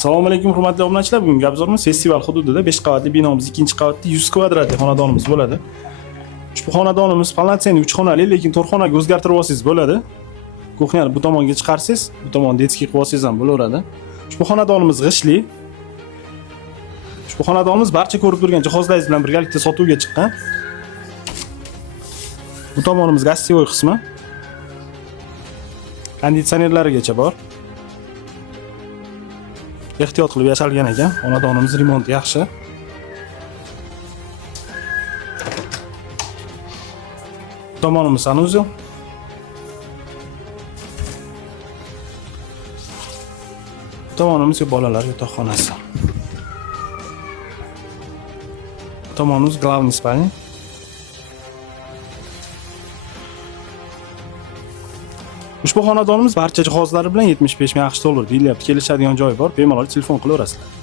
Assalomu alaykum hurmatli obunachilar. Bugungi obzorimiz festival hududida 5 qavatli binomiz, 2-qavatda 100 kvadratli xonadonimiz bo'ladi. Ushbu xonadonimiz полноценный 3 xonali, lekin 4 xonaga o'zgartirib olsangiz bo'ladi. Kuxnyani bu tomonga chiqarsangiz, bu tomon detskiy qilib olsangiz ham bo'laveradi. Ushbu xonadonimiz g'ishli. Ushbu xonadonimiz barcha ko'rib turgan jihozlaringiz bilan birgalikda sotuvga chiqqan. Bu tomonimiz gostivoy qismi. Konditsionerlarigacha bor. Ehtiyot qilib yasalgan ekan. Xonadonimiz remonti yaxshi. Tomonimiz sanuzel. Tomonimiz bolalar yotoqxonasi. Tomonimiz главный спальня. Ushbu xonadonimiz barcha jihozlari bilan 75 ming AQSh dollar deyilyapti. Kelishadigan joyi bor. Bemalol telefon qilaverasizlar.